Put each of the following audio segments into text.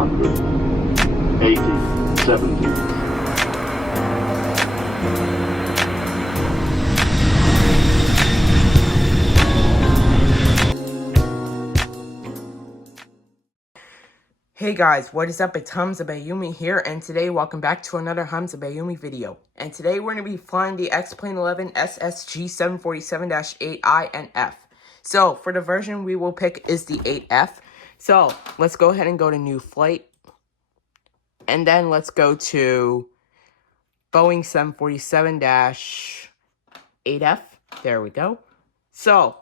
100, 80, 70. Hey guys, what is up? It's Hamza Bayoumi here, and today welcome back to another Hamza Bayoumi video. And today we're going to be flying the X-Plane 11 SSG 747-8I and F. So for the version we will pick is the 8F. So let's go ahead and go to new flight. And then let's go to Boeing 747-8F. There we go. So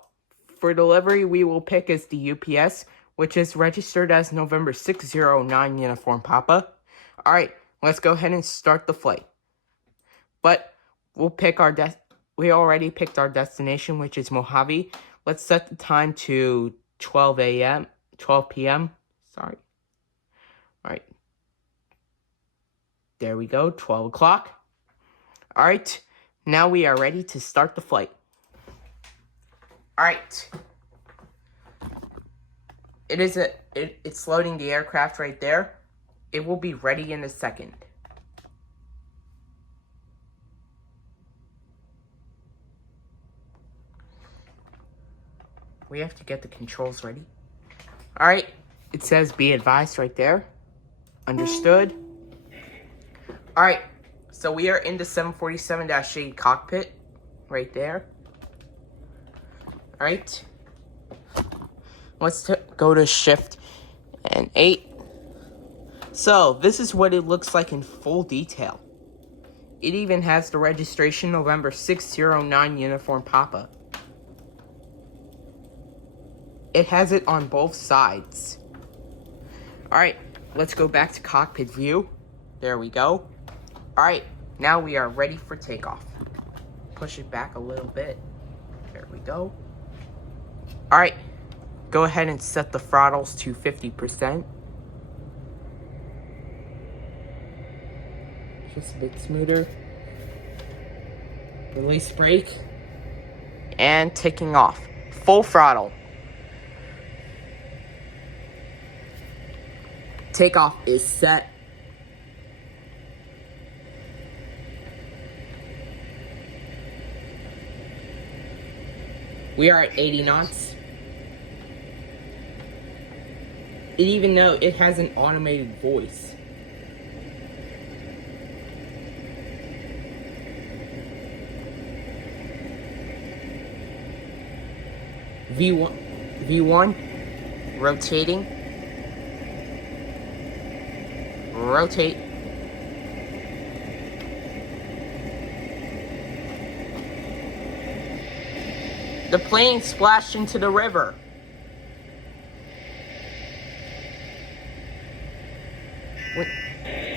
for delivery we will pick is the UPS, which is registered as November 609 Uniform Papa. Alright, let's go ahead and start the flight. But we'll pick our we already picked our destination, which is Mojave. Let's set the time to 12 p.m. Sorry. Alright. There we go, 12 o'clock. Alright, now we are ready to start the flight. Alright. It's loading the aircraft right there. It will be ready in a second. We have to get the controls ready. Alright, it says be advised right there. Understood. Alright, so we are in the 747-8 cockpit right there. Alright. Let's go to shift and 8. So, this is what it looks like in full detail. It even has the registration November 609 Uniform Papa. It has it on both sides. Alright, let's go back to cockpit view. There we go. Alright, now we are ready for takeoff. Push it back a little bit. There we go. Alright. Go ahead and set the throttles to 50%. Just a bit smoother. Release brake. And taking off. Full throttle. Takeoff is set. We are at 80 knots. Even though it has an automated voice. V1, rotating. Rotate. The plane splashed into the river.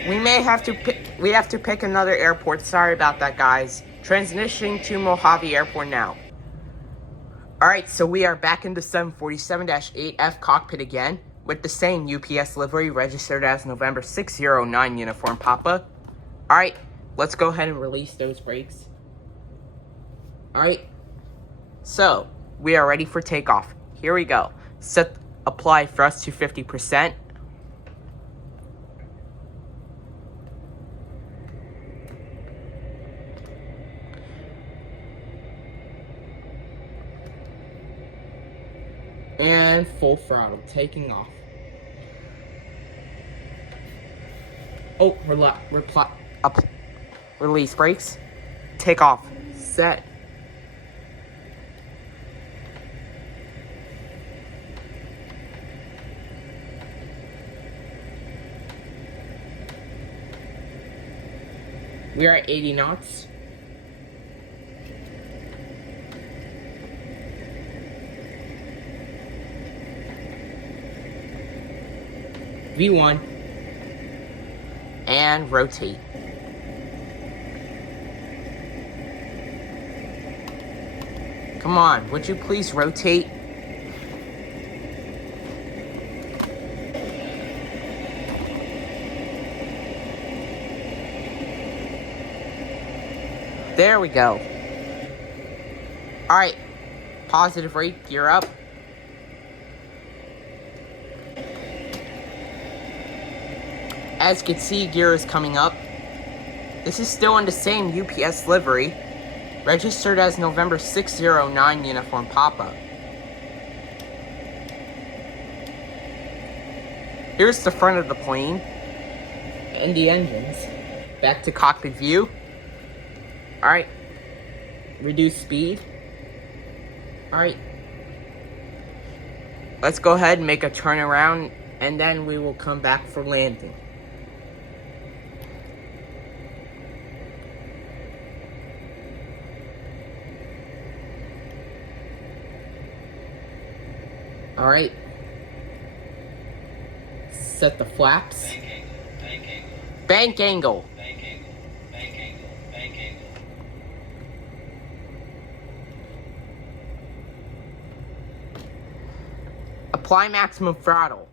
We have to pick another airport. Sorry about that, guys. Transitioning to Mojave Airport now. Alright, so we are back in the 747-8F cockpit again, with the same UPS livery registered as November 609 Uniform Papa. Alright, let's go ahead and release those brakes. Alright, so we are ready for takeoff. Here we go. Apply thrust to 50%. And full throttle, taking off. Oh, release brakes. Take off. Set. We are at 80 knots. V1 and rotate. Come on, would you please rotate? There we go. Alright, positive rate, gear up. As you can see, gear is coming up. This is still in the same UPS livery, registered as November 609 uniform Papa. Here's the front of the plane and the engines. Back to cockpit view. Alright. Reduce speed. Alright. Let's go ahead and make a turnaround, and then we will come back for landing. Alright. Set the flaps. Bank angle. Apply maximum throttle.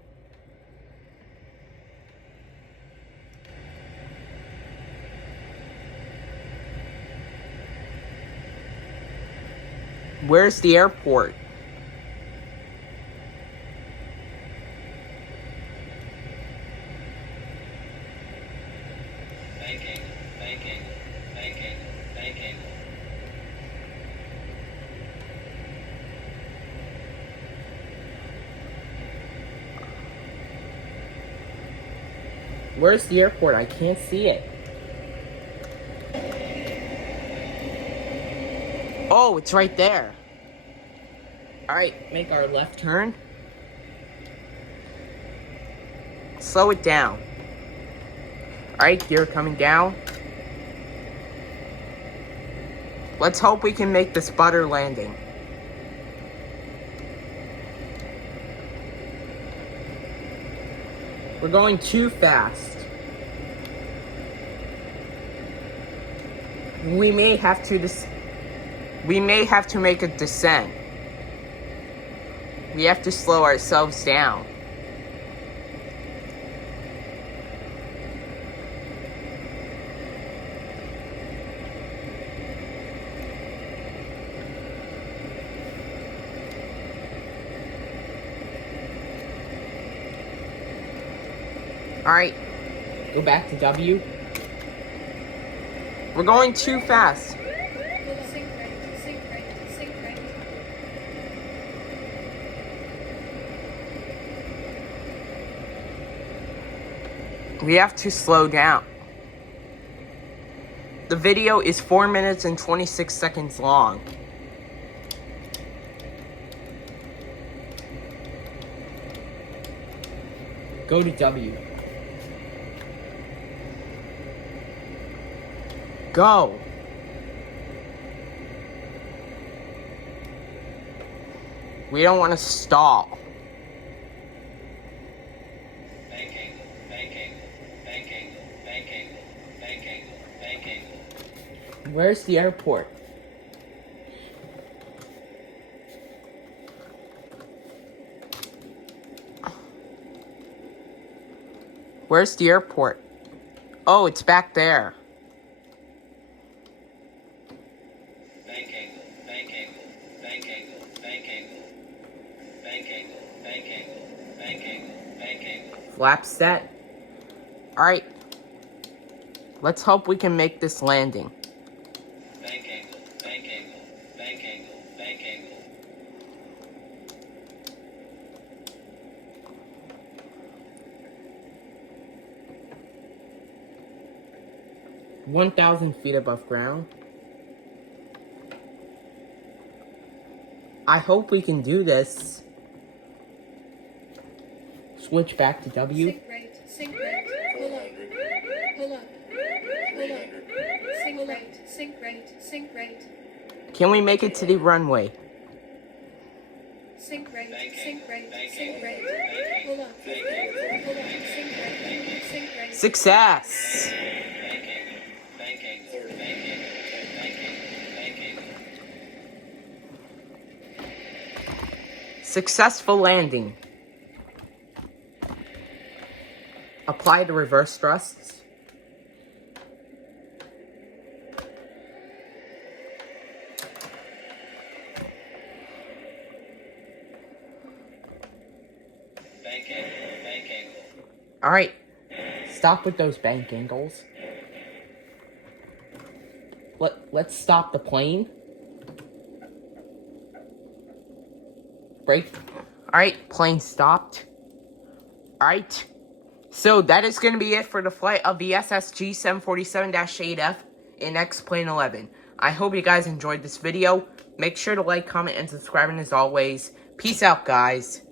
Where's the airport? Where's the airport? I can't see it. Oh, it's right there. Alright, make our left turn. Slow it down. Alright, gear coming down. Let's hope we can make this butter landing. We're going too fast. We may have to make a descent. We have to slow ourselves down. Alright, go back to W. We're going too fast. Sync rate. We have to slow down. The video is 4 minutes and 26 seconds long. Go to W. Go. We don't want to stall. Where's the airport? Where's the airport? Oh, it's back there. Flap set. Alright. Let's hope we can make this landing. 1,000 feet above ground. I hope we can do this. Switch back to W. Sync rate. Pull up. Sync rate. Can we make it to the runway? Sync rate. Pull up. Sync rate. Success! Successful landing. Apply the reverse thrusts. Alright. stop with those bank angles. Let's stop the plane. Brake. Alright, plane stopped. Alright. So that is going to be it for the flight of the SSG 747-8F in X-Plane 11. I hope you guys enjoyed this video. Make sure to like, comment, and subscribe, and as always, peace out, guys.